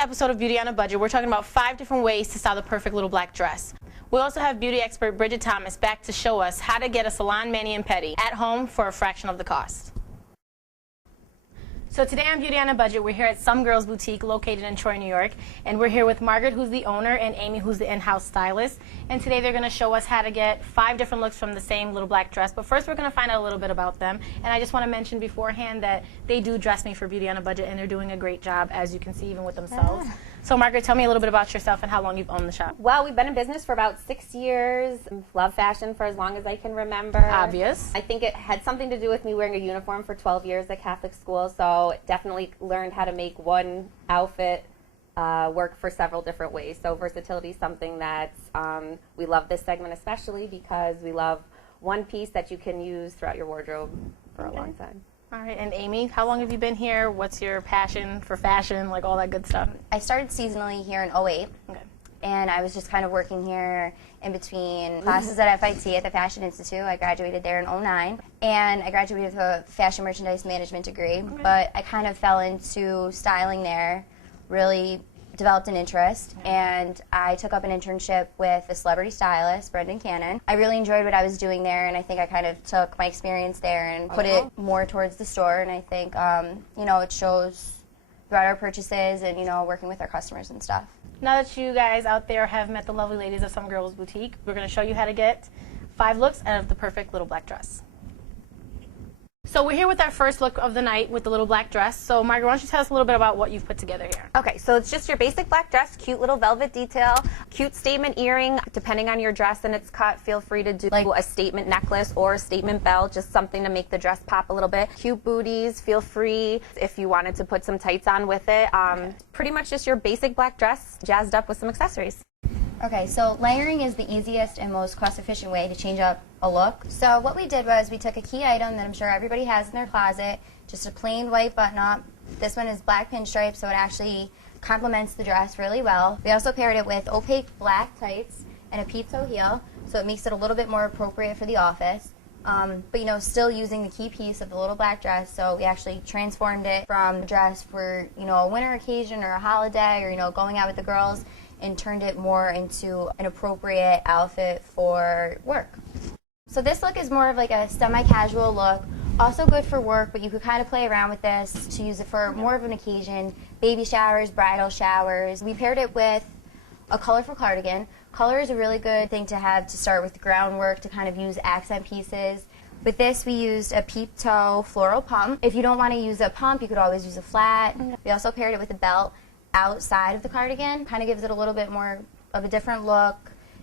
episode of Beauty on a Budget, we're talking about 5 different ways to style the perfect little black dress. We also have beauty expert Bridget Thomas back to show us how to get a salon mani and pedi at home for a fraction of the cost. So today on Beauty on a Budget, we're here at Some Girls Boutique located in Troy, New York, and we're here with Margaret, who's the owner, and Amy, who's the in-house stylist. And today they're going to show us how to get 5 different looks from the same little black dress. But first we're going to find out a little bit about them. And I just want to mention beforehand that they do dress me for Beauty on a Budget, and they're doing a great job, as you can see, even with themselves. So Margaret, tell me a little bit about yourself and how long you've owned the shop. Well, we've been in business for about 6 years. Love fashion for as long as I can remember. Obvious. I think it had something to do with me wearing a uniform for 12 years at Catholic school, so definitely learned how to make one outfit work for several different ways. So versatility is something that we love this segment especially because we love one piece that you can use throughout your wardrobe for a long time. All right, and Amy, how long have you been here? What's your passion for fashion, like all that good stuff? I started seasonally here in '08, Okay. and I was just kind of working here in between classes at FIT at the Fashion Institute. I graduated there in '09, and I graduated with a fashion merchandise management degree, but I kind of fell into styling there, really developed an interest, and I took up an internship with a celebrity stylist, Brendan Cannon. I really enjoyed what I was doing there, and I think I kind of took my experience there and put it more towards the store, and I think, you know, it shows throughout our purchases and, you know, working with our customers and stuff. Now that you guys out there have met the lovely ladies of Some Girls Boutique, we're going to show you how to get 5 looks out of the perfect little black dress. So we're here with our first look of the night with the little black dress. So Margaret, why don't you tell us a little bit about what you've put together here? Okay, so it's just your basic black dress, cute little velvet detail, cute statement earring. Depending on your dress and its cut, feel free to do like a statement necklace or a statement belt, just something to make the dress pop a little bit. Cute booties, feel free if you wanted to put some tights on with it. Pretty much just your basic black dress jazzed up with some accessories. Okay, so layering is the easiest and most cost-efficient way to change up a look. So what we did was we took a key item that I'm sure everybody has in their closet, just a plain white button-up. This one is black pinstripe, so it actually complements the dress really well. We also paired it with opaque black tights and a peep-toe heel, so it makes it a little bit more appropriate for the office. But, you know, still using the key piece of the little black dress, so we actually transformed it from a dress for, you know, a winter occasion or a holiday or, you know, going out with the girls, and turned it more into an appropriate outfit for work. So this look is more of like a semi-casual look, also good for work, but you could kind of play around with this to use it for more of an occasion, baby showers, bridal showers. We paired it with a colorful cardigan. Color is a really good thing to have to start with the groundwork, to kind of use accent pieces. With this, we used a peep-toe floral pump. If you don't want to use a pump, you could always use a flat. We also paired it with a belt outside of the cardigan. Kind of gives it a little bit more of a different look,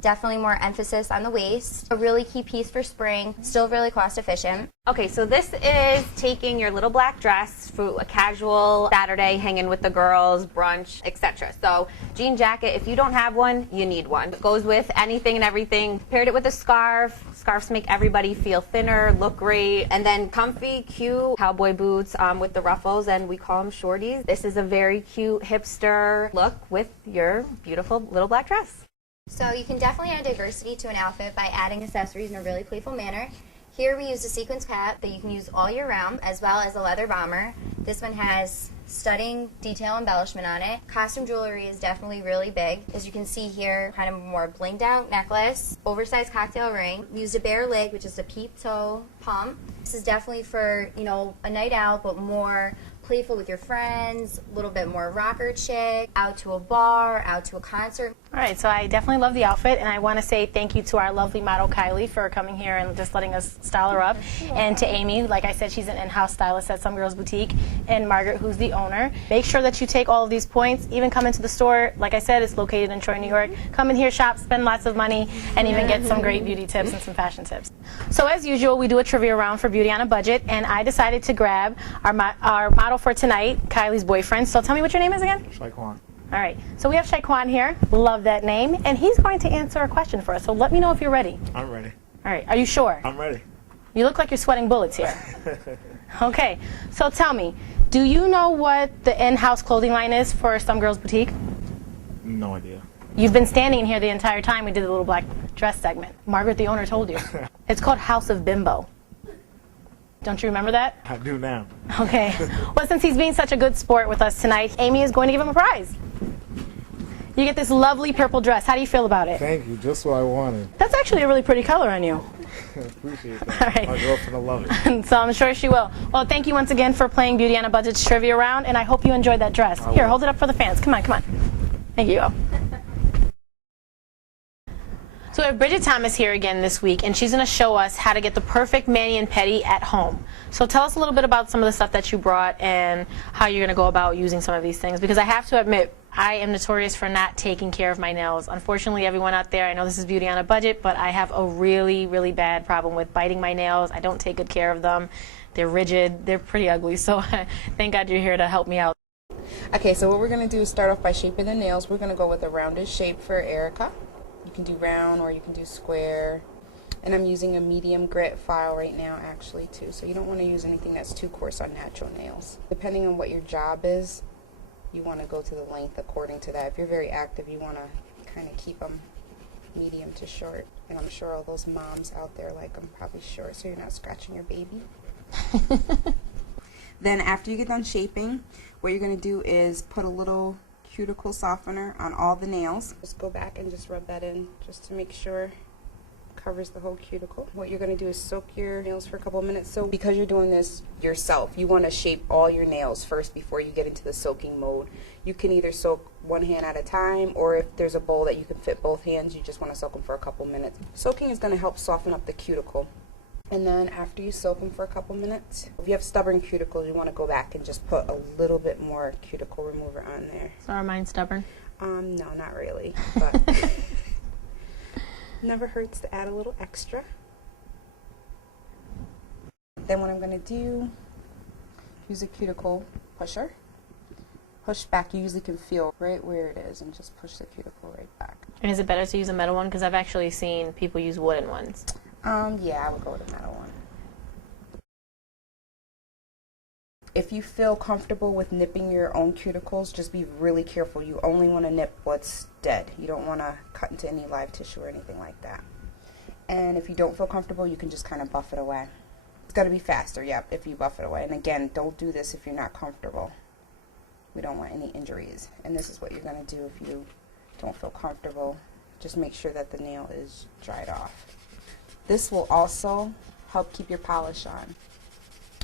definitely more emphasis on the waist. A really key piece for spring, still really cost efficient. Okay, so this is taking your little black dress for a casual Saturday, hanging with the girls, brunch, etc. So jean jacket, if you don't have one, you need one. It goes with anything and everything. Paired it with a scarf. Scarves make everybody feel thinner, look great. And then comfy, cute cowboy boots with the ruffles, and we call them shorties. This is a very cute hipster look with your beautiful little black dress. So you can definitely add diversity to an outfit by adding accessories in a really playful manner. Here we used a sequins cap that you can use all year round, as well as a leather bomber. This one has studding detail embellishment on it. Costume jewelry is definitely really big. As you can see here, kind of more blinged out necklace, oversized cocktail ring. We used a bare leg, which is a peep toe pump. This is definitely for, you know, a night out, but more playful with your friends, a little bit more rocker chic, out to a bar, out to a concert. All right, so I definitely love the outfit, and I want to say thank you to our lovely model Kylie for coming here and just letting us style her up, and to Amy, like I said, she's an in-house stylist at Some Girls Boutique, and Margaret, who's the owner. Make sure that you take all of these points, even come into the store. Like I said, it's located in Troy, New York. Come in here, shop, spend lots of money, and even get some great beauty tips and some fashion tips. So as usual, we do a trivia round for Beauty on a Budget, and I decided to grab our model for tonight, Kylie's boyfriend. So tell me what your name is again? Shaquan. All right, so we have Shaquan here. Love that name. And he's going to answer a question for us. So let me know if you're ready. I'm ready. All right, are you sure? I'm ready. You look like you're sweating bullets here. Okay, so tell me, do you know what the in-house clothing line is for Some Girls Boutique? No idea. You've been standing in here the entire time we did the little black dress segment. Margaret, the owner, told you. It's called House of Bimbo. Don't you remember that? I do now. Okay. Well, since he's being such a good sport with us tonight, Amy is going to give him a prize. You get this lovely purple dress. How do you feel about it? Thank you. Just what I wanted. That's actually a really pretty color on you. Appreciate that. All right. My girlfriend will love it. So I'm sure she will. Well, thank you once again for playing Beauty on a Budget's trivia round, and I hope you enjoyed that dress. I Here, will. hold it up for the fans. Come on, come on. Thank you. So we have Bridget Thomas here again this week, and she's going to show us how to get the perfect mani and pedi at home. So tell us a little bit about some of the stuff that you brought and how you're going to go about using some of these things, because I have to admit, I am notorious for not taking care of my nails. Unfortunately, everyone out there, I know this is Beauty on a Budget, but I have a really, really bad problem with biting my nails. I don't take good care of them. They're rigid. They're pretty ugly. So thank God you're here to help me out. Okay, so what we're going to do is start off by shaping the nails. We're going to go with a rounded shape for Erika. You can do round or you can do square. And I'm using a medium grit file right now actually too. So you don't want to use anything that's too coarse on natural nails. Depending on what your job is, you want to go to the length according to that. If you're very active, you want to kind of keep them medium to short. And I'm sure all those moms out there like them probably short so you're not scratching your baby. Then after you get done shaping, what you're going to do is put a little cuticle softener on all the nails. Just go back and just rub that in just to make sure it covers the whole cuticle. What you're going to do is soak your nails for a couple of minutes. So because you're doing this yourself, you want to shape all your nails first before you get into the soaking mode. You can either soak one hand at a time, or if there's a bowl that you can fit both hands, you just want to soak them for a couple minutes. Soaking is going to help soften up the cuticle. And then after you soak them for a couple minutes, if you have stubborn cuticles, you want to go back and just put a little bit more cuticle remover on there. So are mine stubborn? No, not really, but never hurts to add a little extra. Then what I'm going to do, use a cuticle pusher. Push back, you usually can feel right where it is, and just push the cuticle right back. And is it better to use a metal one? Because I've actually seen people use wooden ones. Yeah, I would go with a metal one. If you feel comfortable with nipping your own cuticles, just be really careful. You only want to nip what's dead. You don't want to cut into any live tissue or anything like that. And if you don't feel comfortable, you can just kind of buff it away. It's got to be faster, yep, if you buff it away. And again, don't do this if you're not comfortable. We don't want any injuries. And this is what you're going to do if you don't feel comfortable. Just make sure that the nail is dried off. This will also help keep your polish on.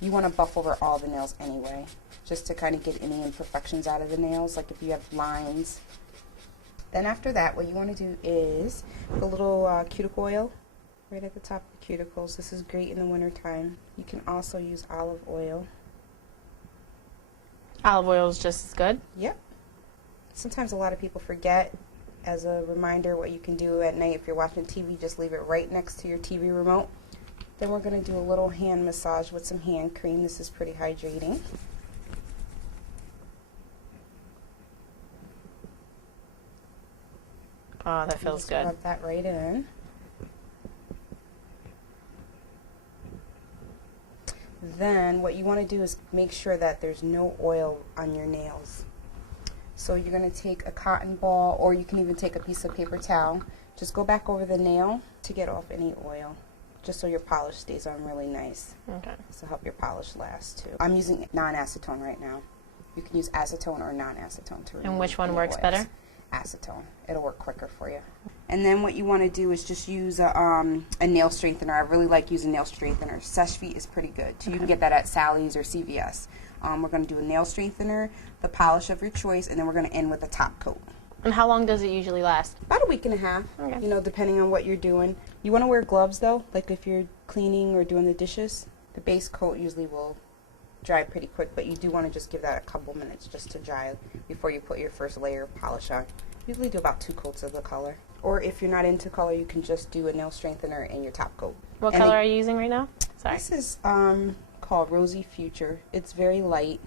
You want to buff over all the nails anyway, just to kind of get any imperfections out of the nails, like if you have lines. Then after that, what you want to do is put a little cuticle oil right at the top of the cuticles. This is great in the winter time. You can also use olive oil. Olive oil is just as good? Yep. Sometimes a lot of people forget. As a reminder, what you can do at night if you're watching TV, just leave it right next to your TV remote. Then we're going to do a little hand massage with some hand cream. This is pretty hydrating. Oh, that feels Just good. rub that right in. Then what you want to do is make sure that there's no oil on your nails. So you're going to take a cotton ball, or you can even take a piece of paper towel. Just go back over the nail to get off any oil, just so your polish stays on really nice. Okay. This will help your polish last too. I'm using non-acetone right now. You can use acetone or non-acetone to remove. And which one any works oils. better? Acetone. It'll work quicker for you. And then what you want to do is just use a nail strengthener. I really like using nail strengthener. Seche is pretty good. So you can get that at Sally's or CVS. We're going to do a nail strengthener, the polish of your choice, and then we're going to end with a top coat. And how long does it usually last? About a week and a half, Okay. you know, depending on what you're doing. You want to wear gloves, though, like if you're cleaning or doing the dishes. The base coat usually will dry pretty quick, but you do want to just give that a couple minutes just to dry before you put your first layer of polish on. Usually do about 2 coats of the color. Or if you're not into color, you can just do a nail strengthener in your top coat. What And color it- are you using right now? Sorry. This is called Rosy Future. It's very light,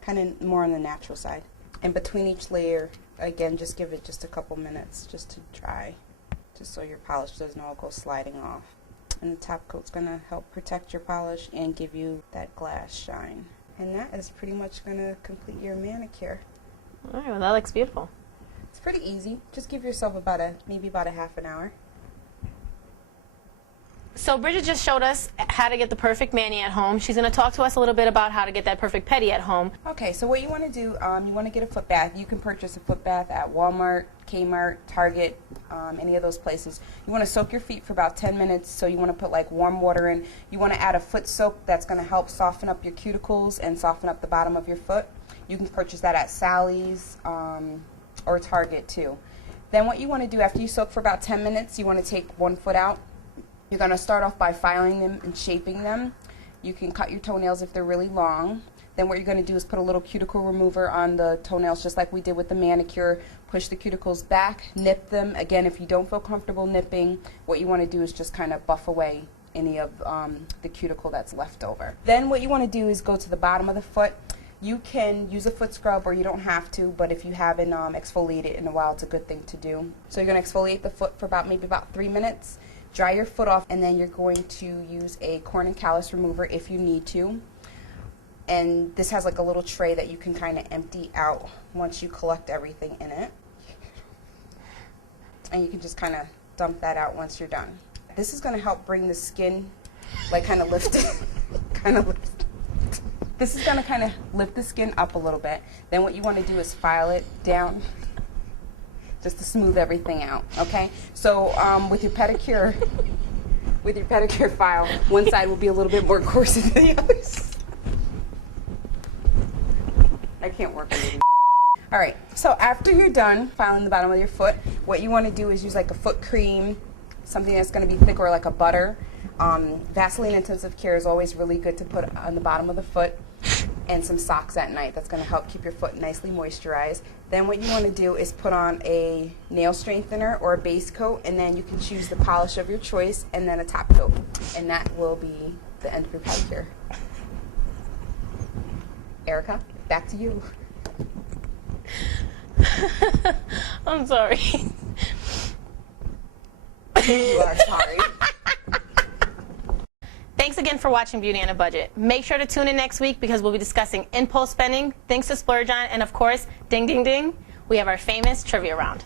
kind of more on the natural side. And between each layer, again, just give it just a couple minutes just to dry, just so your polish doesn't all go sliding off. And the top coat's going to help protect your polish and give you that glass shine. And that is pretty much going to complete your manicure. All right, well, that looks beautiful. It's pretty easy. Just give yourself maybe about a half an hour. So Bridget just showed us how to get the perfect mani at home. She's going to talk to us a little bit about how to get that perfect pedi at home. Okay, so what you want to do, you want to get a foot bath. You can purchase a foot bath at Walmart, Kmart, Target, any of those places. You want to soak your feet for about 10 minutes, so you want to put like warm water in. You want to add a foot soak that's going to help soften up your cuticles and soften up the bottom of your foot. You can purchase that at Sally's or Target too. Then what you want to do after you soak for about 10 minutes, you want to take one foot out. You're going to start off by filing them and shaping them. You can cut your toenails if they're really long. Then what you're going to do is put a little cuticle remover on the toenails just like we did with the manicure. Push the cuticles back, nip them. Again, if you don't feel comfortable nipping, what you want to do is just kind of buff away any of the cuticle that's left over. Then what you want to do is go to the bottom of the foot. You can use a foot scrub or you don't have to, but if you haven't exfoliated in a while, it's a good thing to do. So you're going to exfoliate the foot for maybe about 3 minutes. Dry your foot off, and then you're going to use a corn and callus remover if you need to. And this has like a little tray that you can kind of empty out once you collect everything in it. And you can just kind of dump that out once you're done. This is going to help bring the skin, like kind of lift it, This is going to kind of lift the skin up a little bit. Then what you want to do is file it down, just to smooth everything out, okay? So with your pedicure file, one side will be a little bit more coarse than the other. I can't work with it. All right, so after you're done filing the bottom of your foot, what you want to do is use like a foot cream, something that's going to be thick, or like a butter. Vaseline Intensive Care is always really good to put on the bottom of the foot, and some socks at night. That's going to help keep your foot nicely moisturized. Then what you want to do is put on a nail strengthener or a base coat, and then you can choose the polish of your choice, and then a top coat. And that will be the end of your pedicure. Erika, back to you. I'm sorry. You are sorry. Thanks again for watching Beauty on a Budget. Make sure to tune in next week because we'll be discussing impulse spending, things to splurge on, and of course, ding, ding, ding, we have our famous trivia round.